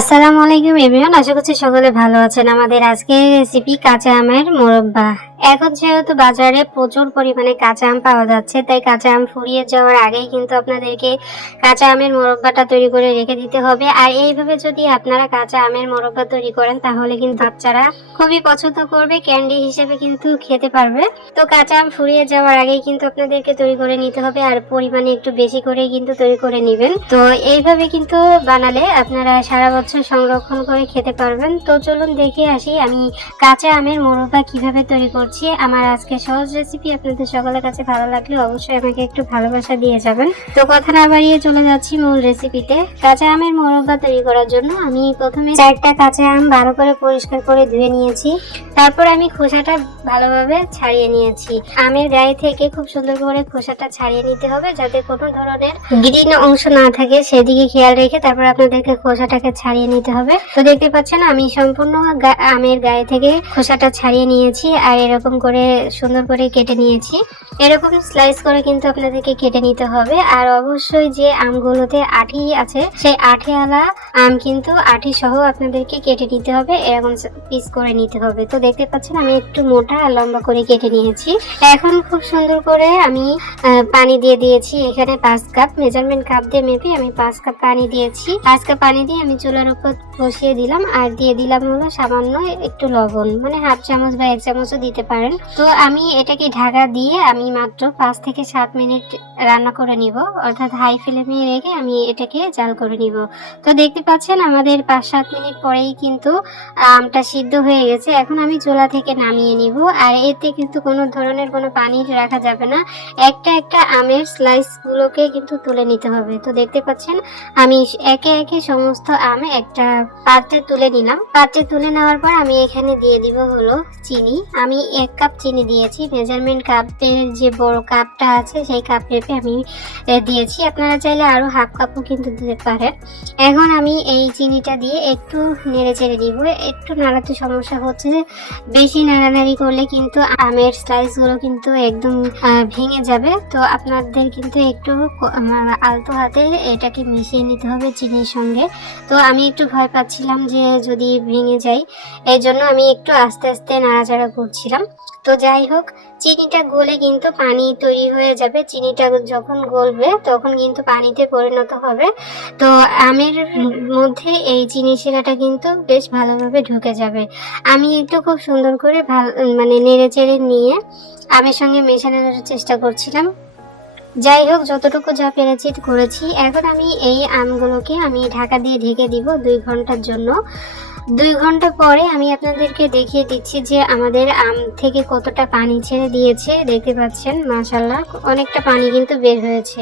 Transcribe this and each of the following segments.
আসসালামু আলাইকুম এভরিওয়ান, আশা করছি সকলে ভালো আছেন। আমাদের আজকের রেসিপি কাঁচা আমের মোরব্বা। এখন যেহেতু বাজারে প্রচুর পরিমাণে কাঁচা আম পাওয়া যাচ্ছে, তাই কাঁচা আম ফুরিয়ে যাওয়ার আগেই কিন্তু আপনাদেরকে কাঁচা আমের মোরব্বাটা তৈরি করে রেখে দিতে হবে। আর এইভাবে যদি আপনারা কাঁচা আমের মোরব্বা তৈরি করেন তাহলে কিন্তু বাচ্চারা খুবই পছন্দ করবে, ক্যান্ডি হিসেবে কিন্তু খেতে পারবে। তো কাঁচা আম ফুরিয়ে যাওয়ার আগেই কিন্তু আপনাদেরকে তৈরি করে নিতে হবে, আর পরিমাণে একটু বেশি করে কিন্তু তৈরি করে নেবেন। তো এইভাবে কিন্তু বানালে আপনারা সারা বছর সংরক্ষণ করে খেতে পারবেন। তো চলুন দেখে আসি আমি কাঁচা আমের মোরব্বা কিভাবে তৈরি করছি। আমার আজকে সহজ রেসিপি আপনাদের সকলের কাছে ভালো লাগলে অবশ্যই আমাকে একটু ভালোবাসা দিয়ে যাবেন। তো কথা না বাড়িয়ে চলে যাচ্ছি মূল রেসিপিতে। কাঁচা আমের মোরব্বা তৈরি করার জন্য আমি প্রথমে 4টা কাঁচা আম ভালো করে পরিষ্কার করে ধুয়ে নিয়েছি। তারপর আমি খোসাটা ভালোভাবে ছাড়িয়ে নিয়েছি। আমের গায়ে থেকে খুব সুন্দর করে খোসাটা ছাড়িয়ে নিতে হবে, যাতে কোনো ধরনের গ্রিন অংশ না থাকে সেদিকে খেয়াল রেখে তারপর আপনাদেরকে খোসাটাকে ছাড়িয়ে নিতে হবে। তো দেখতে পাচ্ছেন আমি সম্পূর্ণ আমের গায়ে থেকে খোসাটা ছাড়িয়ে নিয়েছি, আর এরকম করে সুন্দর করে কেটে নিয়েছি। এরকম স্লাইস করে কিন্তু আপনাদেরকে কেটে নিতে হবে। আর অবশ্যই যে আমগুলোতে আঠি আছে সেই আঠিওয়ালা আম কিন্তু আঠি সহ আপনাদেরকে কেটে নিতে হবে, এরকম পিস করে নিতে হবে। তো দেখতে পাচ্ছেন আমি একটু মোটা আর লম্বা করে কেটে নিয়েছি। এখন খুব সুন্দর করে আমি পানি দিয়ে দিয়েছি। এখানে 5 কাপ মেজারমেন্ট কাপ দিয়ে মেপে আমি 5 কাপ পানি দিয়েছি। 5 কাপ পানি দিয়ে আমি চুলার উপর বসিয়ে দিলাম, আর দিয়ে দিলাম হলো সামান্য একটু লবণ, মানে হাফ চামচ বা 1 চামচও দিতে পারেন। তো আমি এটাকে ঢাকা দিয়ে আমি মাত্র 5 থেকে 7 মিনিট রান্না করে নিব, অর্থাৎ হাই ফ্লেমে রেখে আমি এটাকে জাল করে নিব। তো দেখতে পাচ্ছেন আমাদের 5-7 মিনিট পরেই কিন্তু আমটা সিদ্ধ হয়ে গেছে। এখন আমি চুলা থেকে নামিয়ে নিব। আর এতে কিন্তু কোনো ধরনের কোনো পানি রাখা যাবে না, একটা একটা আমের স্লাইস গুলোকে কিন্তু তুলে নিতে হবে। তো দেখতে পাচ্ছেন আমি একে একে সমস্ত আম একটা পাত্রে তুলে নিলাম। পাত্রে তুলে নেওয়ার পর আমি এখানে দিয়ে দিব হলো চিনি। আমি 1 কাপ চিনি দিয়েছি। মেজারমেন্ট কাপের যে বড় কাপটা আছে সেই কাপ মেপে আমি দিয়েছি। আপনারা চাইলে আরো হাফ কাপও কিন্তু দিতে পারেন। এখন আমি এই চিনিটা দিয়ে একটু নেড়ে চেড়ে দিব। একটু নাড়াতে সমস্যা হচ্ছে, বেশি নাড়ানাড়ি করলে কিন্তু আমের স্লাইস গুলো কিন্তু একদম ভেঙে যাবে। তো আপনাদের কিন্তু একটু আলতো হাতে এটাকে মিশিয়ে নিতে হবে চিনির সঙ্গে। তো আমি একটু ভয় পাচ্ছিলাম যে যদি ভেঙে যায়, এই জন্য আমি একটু আস্তে আস্তে নাড়াচাড়া করছিলাম। তো যাই হোক, চিনিটা গলে কিন্তু পানি তৈরি হয়ে যাবে। চিনিটা যখন গলবে তখন কিন্তু পানিতে পরিণত হবে। তো আমের মধ্যে এই চিনি শিরাটা কিন্তু বেশ ভালোভাবে ঢুকে যাবে। আমি একটু খুব সুন্দর করে মানে নেড়ে চেড়ে নিয়ে আমের সঙ্গে মেশানোর চেষ্টা করছিলাম। যাই হোক, যতটুকু যা পেরেছি করেছি। এখন আমি এই আমগুলোকে আমি ঢাকা দিয়ে ঢেকে দিব 2 ঘন্টার জন্য। 2 ঘন্টা পরে আমি আপনাদেরকে দেখিয়ে দিচ্ছি যে আমাদের আম থেকে কতটা পানি ছেড়ে দিয়েছে। দেখতে পাচ্ছেন মাশাআল্লাহ অনেকটা পানি কিন্তু বের হয়েছে।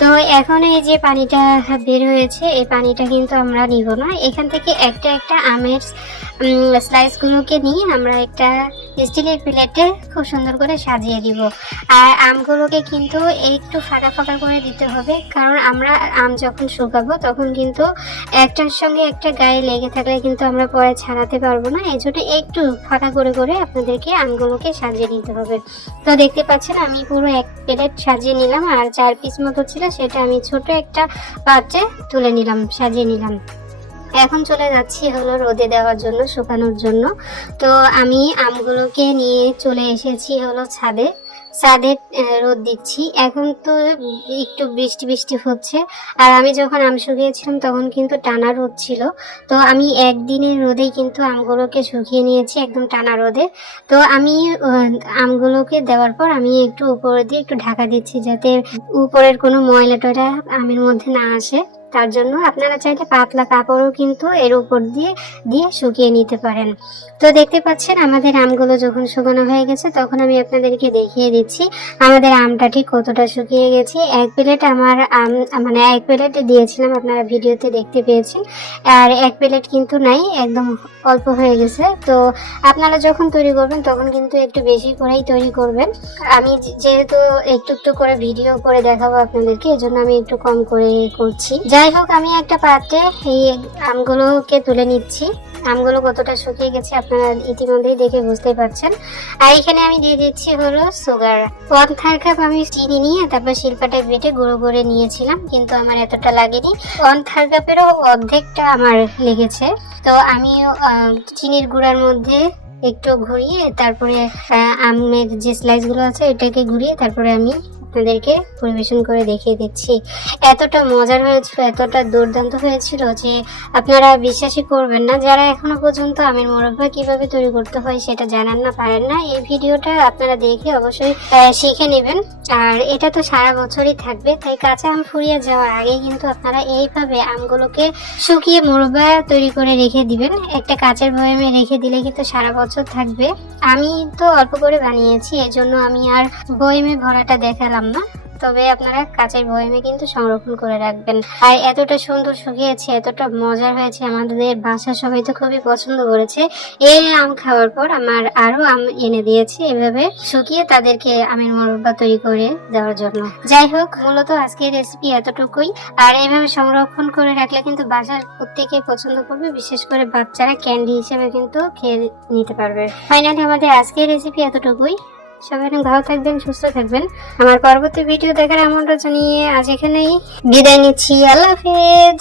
তো এখন এই যে পানিটা বের হয়েছে, এই পানিটা কিন্তু আমরা নিব না। এখান থেকে একটা একটা আমের স্লাইসগুলোকে নিয়ে আমরা একটা স্টিলের প্লেটে খুব সুন্দর করে সাজিয়ে দিব। আর আমগুলোকে কিন্তু একটু ফাঁকা ফাঁকা করে দিতে হবে, কারণ আমরা আম যখন শুকাবো তখন কিন্তু একটার সঙ্গে একটা গায়ে লেগে থাকলে কিন্তু আমরা পরে ছাড়াতে পারবো না। এই জন্য একটু ফাঁকা করে করে আপনাদেরকে আমগুলোকে সাজিয়ে নিতে হবে। তো দেখতে পাচ্ছেন আমি পুরো 1 প্লেট সাজিয়ে নিলাম, আর 4 পিস মতো ছিল সেটা আমি ছোট একটা পাত্রে তুলে নিলাম, সাজিয়ে নিলাম। এখন চলে যাচ্ছি হলো রোদে দেওয়ার জন্য, শুকানোর জন্য। তো আমি আমগুলোকে নিয়ে চলে এসেছি হলো ছাদে রোদ দিচ্ছি। এখন তো একটু বৃষ্টি বৃষ্টি হচ্ছে, আর আমি যখন আম শুকিয়েছিলাম তখন কিন্তু টানা রোদ ছিল। তো আমি একদিনের রোদেই কিন্তু আমগুলোকে শুকিয়ে নিয়েছি, একদম টানা রোদে। তো আমি আমগুলোকে দেওয়ার পর আমি একটু উপরে দিয়ে একটু ঢাকা দিচ্ছি, যাতে উপরের কোনো ময়লা টয়লা আমের মধ্যে না আসে। তার জন্য আপনারা চাইলে পাতলা কাপড়ও কিন্তু এর উপর দিয়ে শুকিয়ে নিতে পারেন। তো দেখতে পাচ্ছেন আমাদের আমগুলো যখন শুকানো হয়ে গেছে তখন আমি আপনাদেরকে দেখিয়ে দিচ্ছি আমাদের আমটা ঠিক কতটা শুকিয়ে গেছে। 1 প্লেট আমার আম, মানে 1 প্লেট দিয়েছিলাম, আপনারা ভিডিওতে দেখতে পেয়েছেন। আর 1 প্লেট কিন্তু নাই, একদম অল্প হয়ে গেছে। তো আপনারা যখন তৈরি করবেন তখন কিন্তু একটু বেশি করেই তৈরি করবেন। আমি যেহেতু একটু একটু করে ভিডিও করে দেখাবো আপনাদেরকে, এজন্য আমি একটু কম করে করছি। যাই যাই হোক, আমি একটা পাত্রে এই আমগুলোকে তুলে নিচ্ছি। আমগুলো কতটা শুকিয়ে গেছে আপনারা ইতিমধ্যেই দেখে বুঝতেই পারছেন। আর এখানে আমি দিয়ে দিচ্ছি হলো সুগার। 1/3 কাপ আমি চিনি নিয়ে তারপর শিলপাটায় বেটে গুঁড়ো করে নিয়েছিলাম, কিন্তু আমার এতটা লাগেনি। 1/3 কাপেরও অর্ধেকটা আমার লেগেছে। তো আমি চিনির গুঁড়ার মধ্যে একটু ঘুরিয়ে তারপরে আমের যে স্লাইস গুলো আছে এটাকে ঘুরিয়ে তারপরে আমি আপনাদেরকে পরিবেশন করে দেখিয়ে দিচ্ছি। এতটা মজার হয়েছিল, এতটা দুর্দান্ত হয়েছিল যে আপনারা বিশ্বাসই করবেন না। যারা এখনো পর্যন্ত আমের মোরব্বা কিভাবে তৈরি করতে হয় সেটা জানেন না, পারেন না, এই ভিডিওটা আপনারা দেখে অবশ্যই শিখে নেবেন। আর এটা তো সারা বছরই থাকবে, তাই কাঁচা আম ফুরিয়ে যাওয়ার আগে কিন্তু আপনারা এইভাবে আমগুলোকে শুকিয়ে মোরব্বা তৈরি করে রেখে দিবেন। একটা কাঁচের বয়ামে রেখে দিলে কিন্তু সারা বছর থাকবে। আমি তো অল্প করে বানিয়েছি, এজন্য আমি আর বয়ামে ভরাটা দেখালাম না, তবে আপনারা কাঁচের বয়ামে কিন্তু সংরক্ষণ করে রাখবেন। আর এতটা সুন্দর শুকিয়েছে, এতটা মজার হয়েছে, আমাদের বাসার সবাই তো খুবই পছন্দ করেছে। এই আম খাওয়ার পর আমার আরো আম এনে দিয়েছে এভাবে শুকিয়ে তাদেরকে আমের মোরব্বা তৈরি করে দেওয়ার জন্য। যাই হোক, মূলত আজকের রেসিপি এতটুকুই। আর এইভাবে সংরক্ষণ করে রাখলে কিন্তু বাসার প্রত্যেকে পছন্দ করবে, বিশেষ করে বাচ্চারা ক্যান্ডি হিসেবে কিন্তু খেয়ে নিতে পারবে। ফাইনালি আমাদের আজকের রেসিপি এতটুকুই। সবাই অনেক ভালো থাকবেন, সুস্থ থাকবেন। আমার পরবর্তী ভিডিও দেখার আমন্ত্রণ জানিয়ে আজ এখানেই বিদায় নিচ্ছি। আল্লাহ হাফেজ।